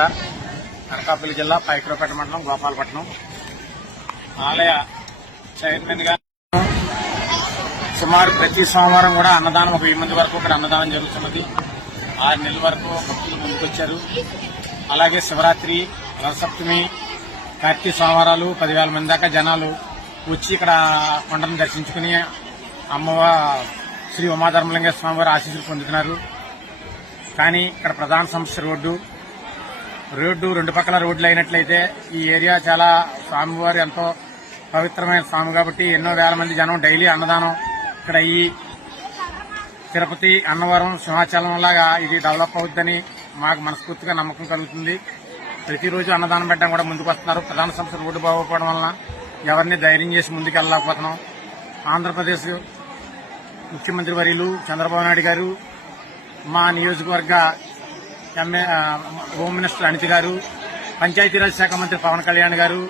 తండా, అనకాపల్లి జిల్లా, పైకరపేట మండలం, గోపాలపట్నం. ఆలయ చైర్మన్ గా సుమారు ప్రతి సోమవారం కూడా అన్నదానం 1000 మంది వరకు ఇక్కడ అన్నదానం జరుగుతున్నది. 6 నెలల వరకు భక్తులు ముందుకొచ్చారు. అలాగే శివరాత్రి, రథసప్తమి, కార్తీక సోమవారాలు 10,000 మంది దాకా జనాలు వచ్చి ఇక్కడ కొండను దర్శించుకుని అమ్మవారు శ్రీ ఉమాధర్మలింగేశ్వర స్వామి వారి ఆశీస్సులు పొందుతున్నారు. కానీ ఇక్కడ ప్రధాన సమస్య రోడ్డు. 2 పక్కల రోడ్లు అయినట్లయితే ఈ ఏరియా చాలా స్వామివారు ఎంతో పవిత్రమైన స్వామి కాబట్టి ఎన్నో వేల మంది జనం డైలీ అన్నదానం ఇక్కడ ఈ తిరుపతి, అన్నవరం, సింహాచలం లాగా ఇది డెవలప్ అవుతుందని మాకు మనస్ఫూర్తిగా నమ్మకం కలుగుతుంది. ప్రతిరోజు అన్నదానం పెట్టడం కూడా ముందుకు వస్తున్నారు. ప్రధాన సమస్య రోడ్డు బాగోకపోవడం వలన ఎవరిని ధైర్యం చేసి ముందుకు వెళ్ళలేకపోతున్నాం. ఆంధ్రప్రదేశ్ ముఖ్యమంత్రి వర్యులు చంద్రబాబు నాయుడు గారు, మా నియోజకవర్గ హోమ్ మినిస్టర్ అనిత గారు, పంచాయతీరాజ్ శాఖ మంత్రి పవన్ కళ్యాణ్ గారు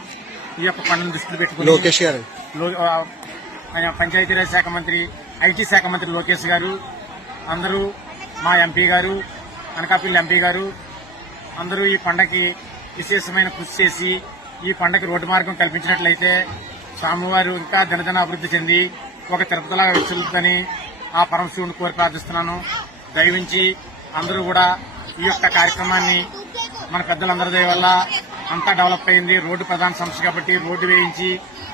ఈ యొక్క పనులను దృష్టిలో పెట్టుకుని, లోకేష్ గారు పంచాయతీరాజ్ శాఖ మంత్రి, ఐటీ శాఖ మంత్రి లోకేష్ గారు, అందరూ మా ఎంపీ గారు, అనకాపల్లి ఎంపీ గారు అందరూ ఈ పండగకి విశేషమైన కృషి చేసి ఈ పండగకి రోడ్డు మార్గం కల్పించినట్లయితే స్వామివారు ఇంకా దినదిన అభివృద్ధి చెంది ఒక తిరుపతిలాగా విస్తృతుందని ఆ పరమశివుని కోరి ప్రార్థిస్తున్నాను. దయవించి అందరూ కూడా ఈ యొక్క కార్యక్రమాన్ని మన పెద్దలందరి దయ వల్ల అంతా డెవలప్ అయింది. రోడ్డు ప్రధాన సమస్య కాబట్టి రోడ్డు వేయించి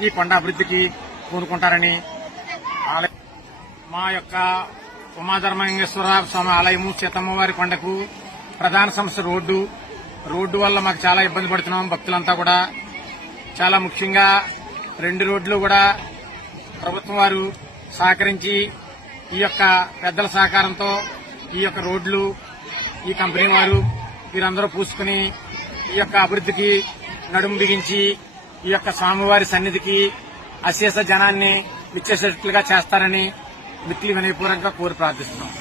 ఈ కొండ అభివృద్ధికి కోరుకుంటారని మా యొక్క ఉమాధర్మలింగేశ్వర స్వామి ఆలయము, సీతమ్మవారి కొండకు ప్రధాన సమస్య రోడ్డు వల్ల మాకు చాలా ఇబ్బంది పడుతున్నాం. భక్తులంతా కూడా చాలా ముఖ్యంగా 2 రోడ్లు కూడా ప్రభుత్వం వారు సహకరించి ఈ యొక్క పెద్దల సహకారంతో ఈ యొక్క రోడ్లు ఈ కంపెనీ వారు వీరందరూ పూసుకుని ఈ యొక్క అభివృద్ధికి నడుము బిగించి ఈ యొక్క స్వామివారి సన్నిధికి అశేష జనాన్ని విచ్చేసేట్లుగా చేస్తారని మిక్కిలి వినయపూర్వకంగా కోరి ప్రార్థిస్తున్నాం.